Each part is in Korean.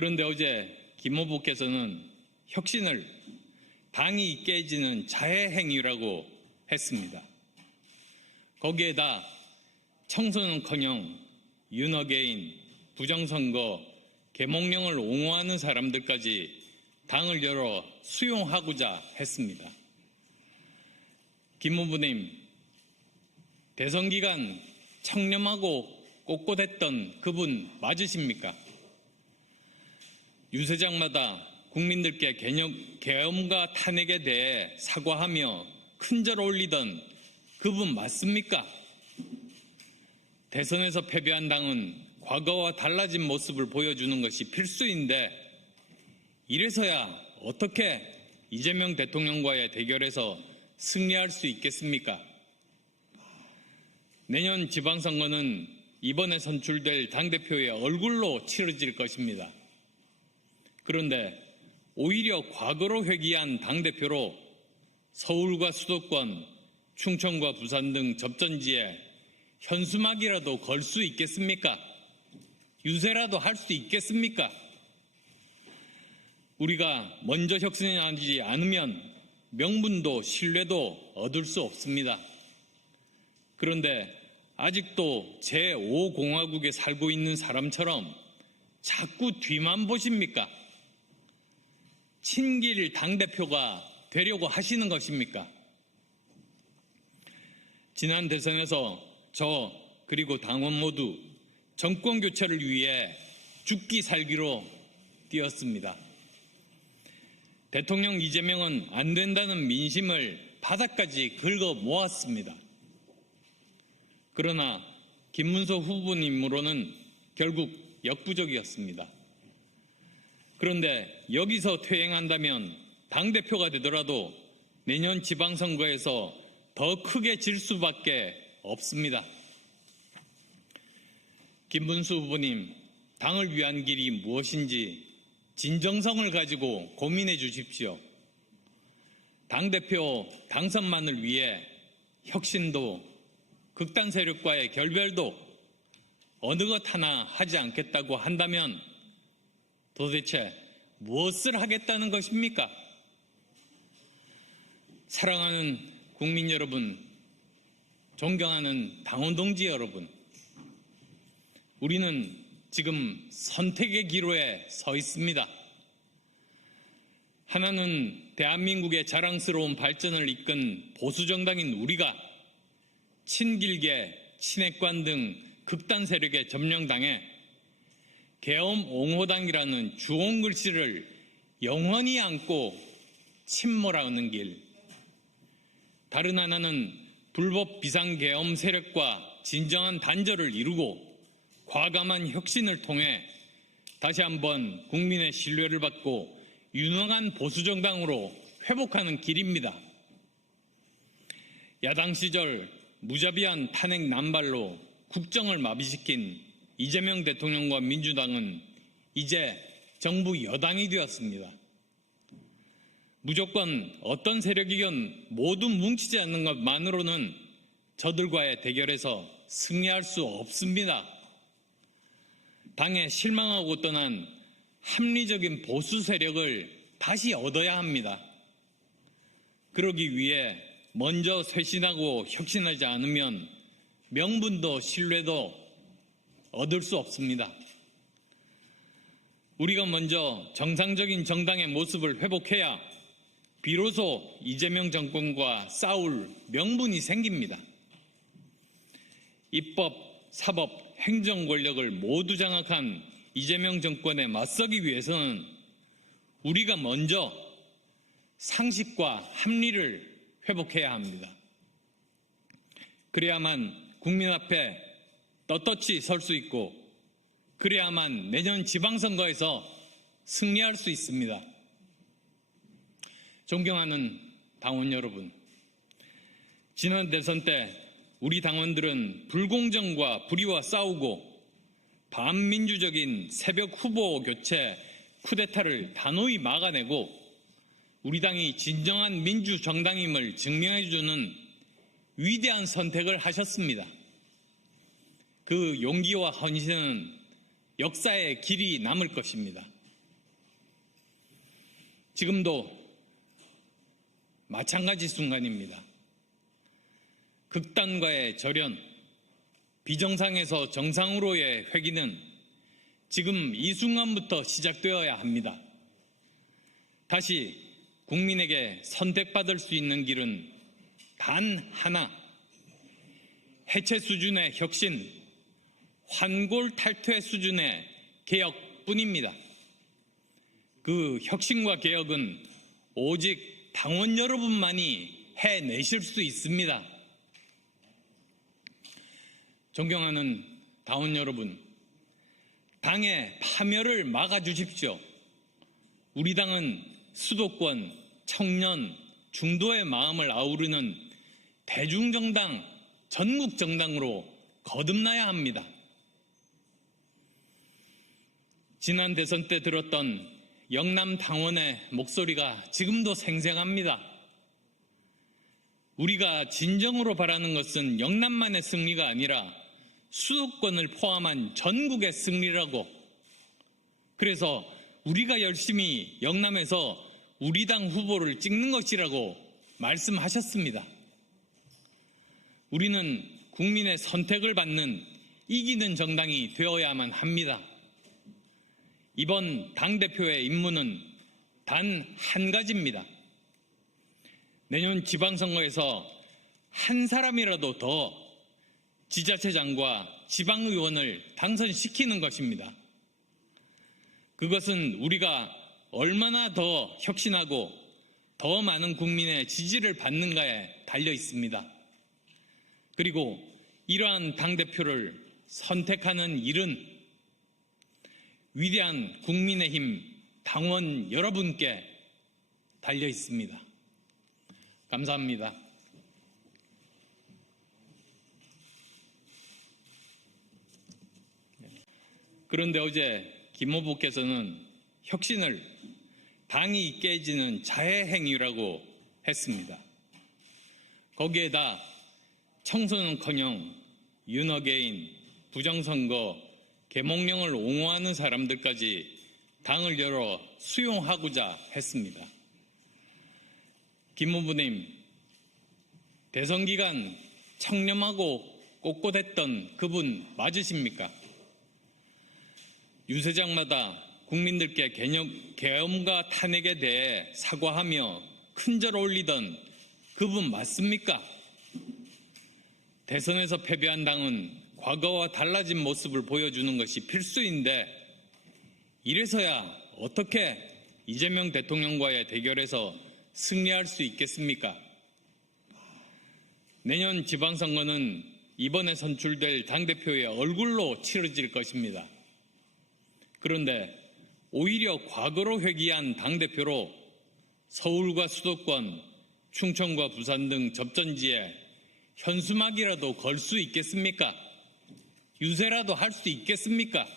그런데 어제 김 후보께서는 혁신을 당이 깨지는 자해 행위라고 했습니다. 거기에다 청소는커녕 윤어게인, 부정선거, 계몽령을 옹호하는 사람들까지 당을 열어 수용하고자 했습니다. 김 후보님, 대선 기간 청렴하고 꼿꼿했던 그분 맞으십니까? 유세장마다 국민들께 계엄과 탄핵에 대해 사과하며 큰절 올리던 그분 맞습니까? 대선에서 패배한 당은 과거와 달라진 모습을 보여주는 것이 필수인데 이래서야 어떻게 이재명 대통령과의 대결에서 승리할 수 있겠습니까? 내년 지방선거는 이번에 선출될 당대표의 얼굴로 치러질 것입니다. 그런데 오히려 과거로 회귀한 당대표로 서울과 수도권, 충청과 부산 등 접전지에 현수막이라도 걸 수 있겠습니까? 유세라도 할 수 있겠습니까? 우리가 먼저 혁신하지 않으면 명분도 신뢰도 얻을 수 없습니다. 그런데 아직도 제5공화국에 살고 있는 사람처럼 자꾸 뒤만 보십니까? 친길 당대표가 되려고 하시는 것입니까? 지난 대선에서 저 그리고 당원 모두 정권 교체를 위해 죽기 살기로 뛰었습니다. 대통령 이재명은 안 된다는 민심을 바닥까지 긁어 모았습니다. 그러나 김문수 후보님으로는 결국 역부족이었습니다. 그런데 여기서 퇴행한다면 당대표가 되더라도 내년 지방선거에서 더 크게 질 수밖에 없습니다. 김문수 후보님, 당을 위한 길이 무엇인지 진정성을 가지고 고민해 주십시오. 당대표 당선만을 위해 혁신도 극단 세력과의 결별도 어느 것 하나 하지 않겠다고 한다면 도대체 무엇을 하겠다는 것입니까? 사랑하는 국민 여러분, 존경하는 당원 동지 여러분, 우리는 지금 선택의 기로에 서 있습니다. 하나는 대한민국의 자랑스러운 발전을 이끈 보수정당인 우리가 친길계, 친핵관 등 극단 세력에 점령당해 계엄 옹호당이라는 주홍 글씨를 영원히 안고 침몰하는 길. 다른 하나는 불법 비상계엄 세력과 진정한 단절을 이루고 과감한 혁신을 통해 다시 한번 국민의 신뢰를 받고 유능한 보수정당으로 회복하는 길입니다. 야당 시절 무자비한 탄핵 남발로 국정을 마비시킨 이재명 대통령과 민주당은 이제 정부 여당이 되었습니다. 무조건 어떤 세력이건 모두 뭉치지 않는 것만으로는 저들과의 대결에서 승리할 수 없습니다. 당에 실망하고 떠난 합리적인 보수 세력을 다시 얻어야 합니다. 그러기 위해 먼저 쇄신하고 혁신하지 않으면 명분도 신뢰도 얻을 수 없습니다. 우리가 먼저 정상적인 정당의 모습을 회복해야 비로소 이재명 정권과 싸울 명분이 생깁니다. 입법, 사법, 행정 권력을 모두 장악한 이재명 정권에 맞서기 위해서는 우리가 먼저 상식과 합리를 회복해야 합니다. 그래야만 국민 앞에 떳떳이 설 수 있고 그래야만 내년 지방선거에서 승리할 수 있습니다. 존경하는 당원 여러분, 지난 대선 때 우리 당원들은 불공정과 불의와 싸우고 반민주적인 새벽 후보 교체 쿠데타를 단호히 막아내고 우리 당이 진정한 민주정당임을 증명해주는 위대한 선택을 하셨습니다. 그 용기와 헌신은 역사의 길이 남을 것입니다. 지금도 마찬가지 순간입니다. 극단과의 절연, 비정상에서 정상으로의 회귀는 지금 이 순간부터 시작되어야 합니다. 다시 국민에게 선택받을 수 있는 길은 단 하나, 해체 수준의 혁신, 환골탈퇴 수준의 개혁뿐입니다. 그 혁신과 개혁은 오직 당원 여러분만이 해내실 수 있습니다. 존경하는 당원 여러분, 당의 파멸을 막아주십시오. 우리 당은 수도권, 청년, 중도의 마음을 아우르는 대중정당, 전국정당으로 거듭나야 합니다. 지난 대선 때 들었던 영남 당원의 목소리가 지금도 생생합니다. 우리가 진정으로 바라는 것은 영남만의 승리가 아니라 수도권을 포함한 전국의 승리라고. 그래서 우리가 열심히 영남에서 우리 당 후보를 찍는 것이라고 말씀하셨습니다. 우리는 국민의 선택을 받는 이기는 정당이 되어야만 합니다. 이번 당대표의 임무는 단 한 가지입니다. 내년 지방선거에서 한 사람이라도 더 지자체장과 지방의원을 당선시키는 것입니다. 그것은 우리가 얼마나 더 혁신하고 더 많은 국민의 지지를 받는가에 달려 있습니다. 그리고 이러한 당대표를 선택하는 일은 위대한 국민의힘 당원 여러분께 달려 있습니다. 감사합니다. 그런데 어제 김 후보께서는 혁신을 당이 깨지는 자해 행위라고 했습니다. 거기에다 청소는커녕 윤어게인, 부정선거, 계몽령을 옹호하는 사람들까지 당을 열어 수용하고자 했습니다. 김 후보님, 대선 기간 청렴하고 꼿꼿했던 그분 맞으십니까? 유세장마다 국민들께 계엄과 탄핵에 대해 사과하며 큰절 올리던 그분 맞습니까? 대선에서 패배한 당은 과거와 달라진 모습을 보여주는 것이 필수인데 이래서야 어떻게 이재명 대통령과의 대결에서 승리할 수 있겠습니까? 내년 지방선거는 이번에 선출될 당대표의 얼굴로 치러질 것입니다. 그런데 오히려 과거로 회귀한 당대표로 서울과 수도권, 충청과 부산 등 접전지에 현수막이라도 걸 수 있겠습니까? 유세라도 할 수 있겠습니까?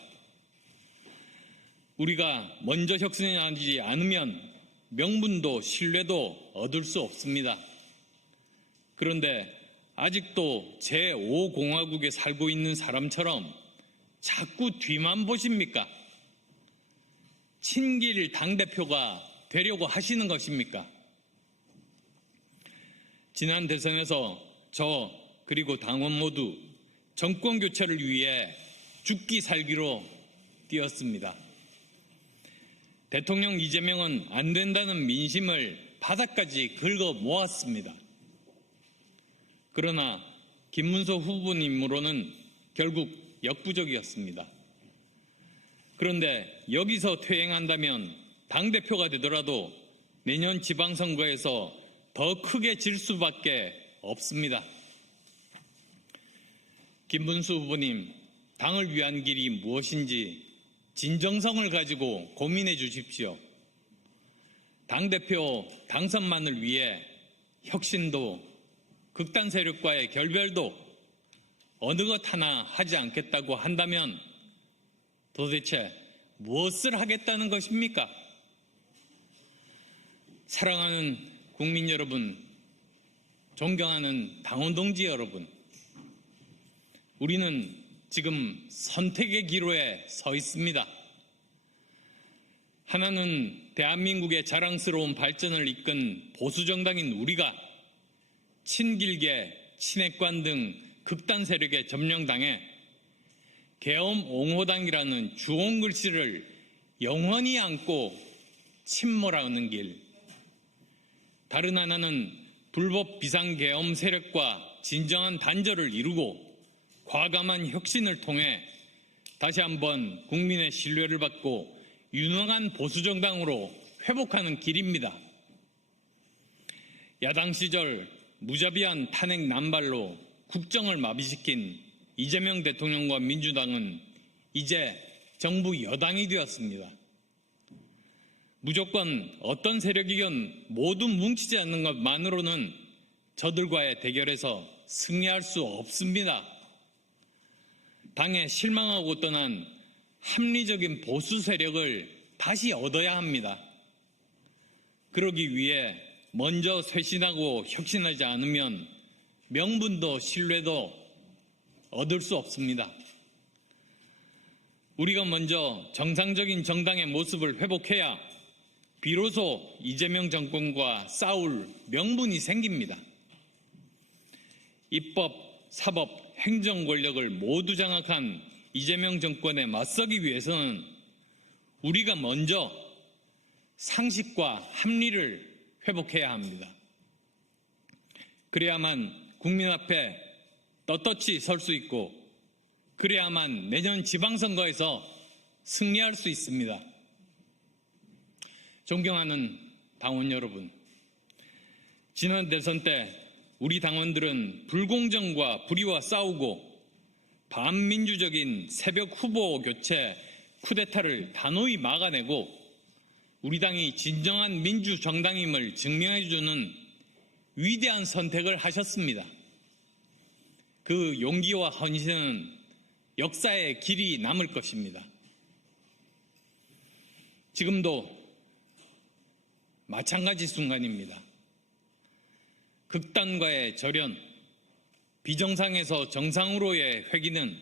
우리가 먼저 혁신하지 않으면 명분도 신뢰도 얻을 수 없습니다. 그런데 아직도 제5공화국에 살고 있는 사람처럼 자꾸 뒤만 보십니까? 친길 당대표가 되려고 하시는 것입니까? 지난 대선에서 저 그리고 당원 모두 정권 교체를 위해 죽기 살기로 뛰었습니다. 대통령 이재명은 안 된다는 민심을 바닥까지 긁어 모았습니다. 그러나 김문수 후보님으로는 결국 역부족이었습니다. 그런데 여기서 퇴행한다면 당대표가 되더라도 내년 지방선거에서 더 크게 질 수밖에 없습니다. 김문수 후보님, 당을 위한 길이 무엇인지 진정성을 가지고 고민해 주십시오. 당대표 당선만을 위해 혁신도 극단 세력과의 결별도 어느 것 하나 하지 않겠다고 한다면 도대체 무엇을 하겠다는 것입니까? 사랑하는 국민 여러분, 존경하는 당원 동지 여러분, 우리는 지금 선택의 기로에 서 있습니다. 하나는 대한민국의 자랑스러운 발전을 이끈 보수정당인 우리가 친길계, 친핵관 등 극단 세력에 점령당해 계엄 옹호당이라는 주홍 글씨를 영원히 안고 침몰하는 길. 다른 하나는 불법 비상계엄 세력과 진정한 단절을 이루고 과감한 혁신을 통해 다시 한번 국민의 신뢰를 받고 유능한 보수정당으로 회복하는 길입니다. 야당 시절 무자비한 탄핵 남발로 국정을 마비시킨 이재명 대통령과 민주당은 이제 정부 여당이 되었습니다. 무조건 어떤 세력이건 모두 뭉치지 않는 것만으로는 저들과의 대결에서 승리할 수 없습니다. 당에 실망하고 떠난 합리적인 보수 세력을 다시 얻어야 합니다. 그러기 위해 먼저 쇄신하고 혁신하지 않으면 명분도 신뢰도 얻을 수 없습니다. 우리가 먼저 정상적인 정당의 모습을 회복해야 비로소 이재명 정권과 싸울 명분이 생깁니다. 입법, 사법, 행정 권력을 모두 장악한 이재명 정권에 맞서기 위해서는 우리가 먼저 상식과 합리를 회복해야 합니다. 그래야만 국민 앞에 떳떳이 설 수 있고 그래야만 내년 지방선거에서 승리할 수 있습니다. 존경하는 당원 여러분, 지난 대선 때 우리 당원들은 불공정과 불의와 싸우고 반민주적인 새벽 후보 교체 쿠데타를 단호히 막아내고 우리 당이 진정한 민주정당임을 증명해주는 위대한 선택을 하셨습니다. 그 용기와 헌신은 역사의 길이 남을 것입니다. 지금도 마찬가지 순간입니다. 극단과의 절연, 비정상에서 정상으로의 회귀는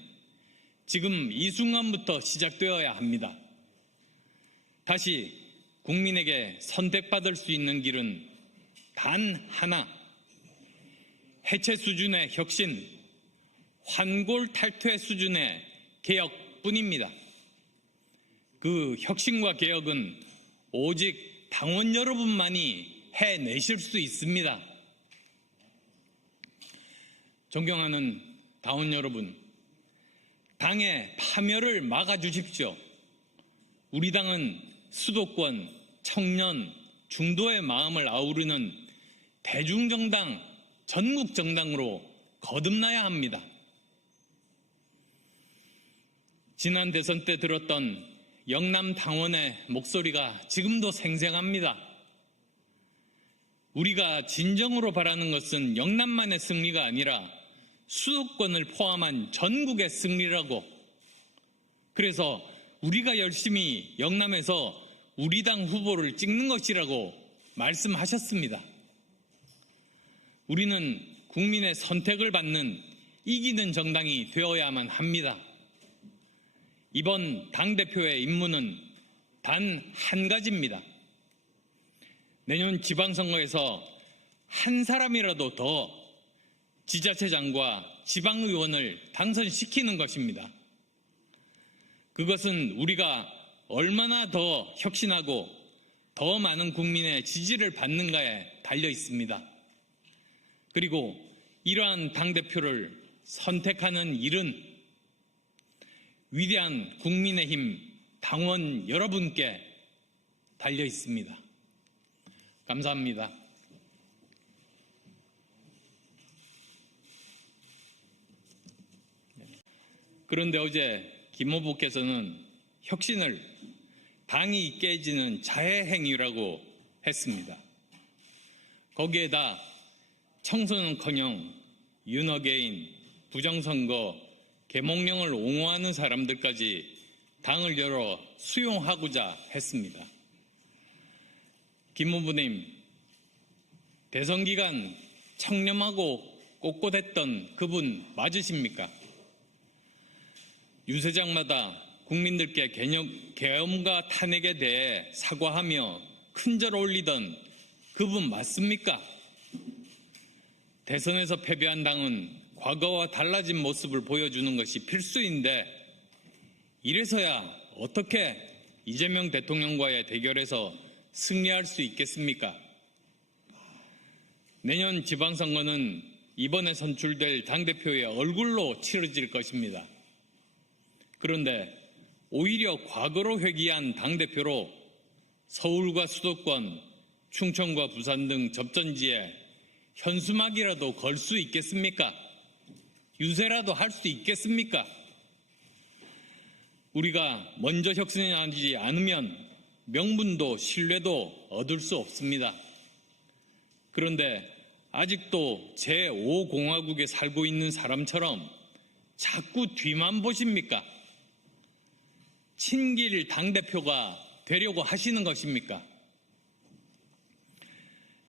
지금 이 순간부터 시작되어야 합니다. 다시 국민에게 선택받을 수 있는 길은 단 하나, 해체 수준의 혁신, 환골탈퇴 수준의 개혁뿐입니다. 그 혁신과 개혁은 오직 당원 여러분만이 해내실 수 있습니다. 존경하는 당원 여러분, 당의 파멸을 막아주십시오. 우리 당은 수도권, 청년, 중도의 마음을 아우르는 대중정당, 전국정당으로 거듭나야 합니다. 지난 대선 때 들었던 영남 당원의 목소리가 지금도 생생합니다. 우리가 진정으로 바라는 것은 영남만의 승리가 아니라 수도권을 포함한 전국의 승리라고. 그래서 우리가 열심히 영남에서 우리 당 후보를 찍는 것이라고 말씀하셨습니다. 우리는 국민의 선택을 받는 이기는 정당이 되어야만 합니다. 이번 당대표의 임무는 단 한 가지입니다. 내년 지방선거에서 한 사람이라도 더 지자체장과 지방의원을 당선시키는 것입니다. 그것은 우리가 얼마나 더 혁신하고 더 많은 국민의 지지를 받는가에 달려 있습니다. 그리고 이러한 당대표를 선택하는 일은 위대한 국민의힘 당원 여러분께 달려 있습니다. 감사합니다. 그런데 어제 김 후보께서는 혁신을 당이 깨지는 자해 행위라고 했습니다. 거기에다 청소는커녕 윤어게인, 부정선거, 계몽령을 옹호하는 사람들까지 당을 열어 수용하고자 했습니다. 김 후보님, 대선 기간 청렴하고 꼿꼿했던 그분 맞으십니까? 유세장마다 국민들께 계엄과 탄핵에 대해 사과하며 큰절 올리던 그분 맞습니까? 대선에서 패배한 당은 과거와 달라진 모습을 보여주는 것이 필수인데 이래서야 어떻게 이재명 대통령과의 대결에서 승리할 수 있겠습니까? 내년 지방선거는 이번에 선출될 당대표의 얼굴로 치러질 것입니다. 그런데 오히려 과거로 회귀한 당대표로 서울과 수도권, 충청과 부산 등 접전지에 현수막이라도 걸 수 있겠습니까? 유세라도 할 수 있겠습니까? 우리가 먼저 혁신하지 않으면 명분도 신뢰도 얻을 수 없습니다. 그런데 아직도 제5공화국에 살고 있는 사람처럼 자꾸 뒤만 보십니까? 친길 당대표가 되려고 하시는 것입니까?